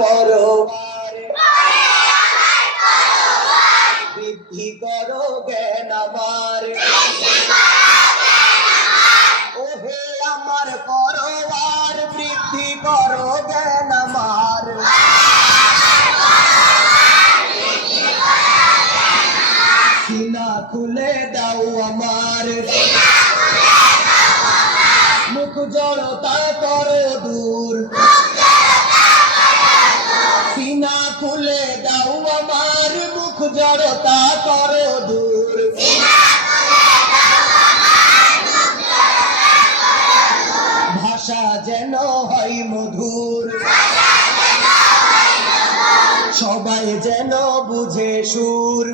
পরোয়ার বৃদ্ধি করো জ্ঞান আমার ওহে আমার পরোয়ার বৃদ্ধি করো জ্ঞান আমার সিনা খুলে দাও আমার মুখ জড়তা করো দূর সিনা খুলে দাও আমার মুখ জড়তা করো দূর ভাষা যেন হয় মধুর সবাই যেন বুঝে সুর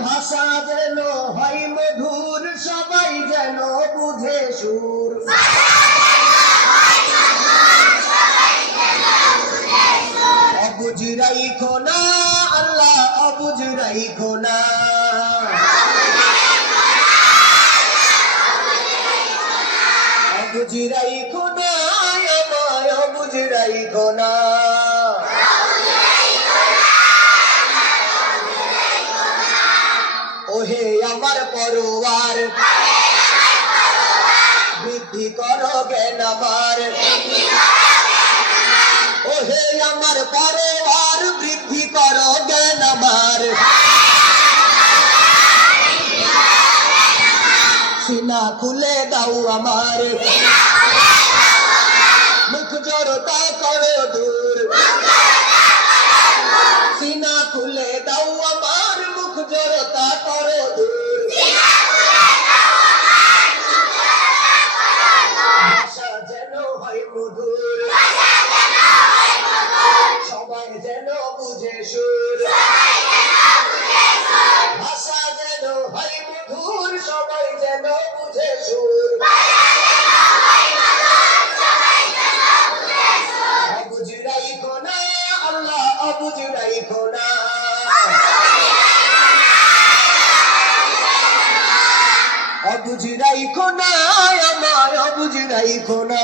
ভাষা যেন হয় মধুর সবাই যেন বুঝে সুর অবুঝ রাইখো না আল্লাহ অবুঝ রাইখো না অবুঝ রাইখো না আমায় অবুঝ রাইখো না ওহে আমার পরোয়ার বৃদ্ধি করো জ্ঞান আমার ওহে আমার পরোয়ার বৃদ্ধি করো জ্ঞান আমার সিনা খুলে দাও আমার মুখ জড়তা করো দূর সিনা খুলে দাও আমার মুখ জড়তা করো দূর ভাষা যেন হয় মধুর সবাই যেন বুঝে সুর ভাষা যেন হয় মধুর সবাই যেন বুঝে সুর অবুঝ রাইখো না আল্লাহ অবুঝ রাইখো না অবুঝ রাইখো না আমায় অবুঝ রাইখো না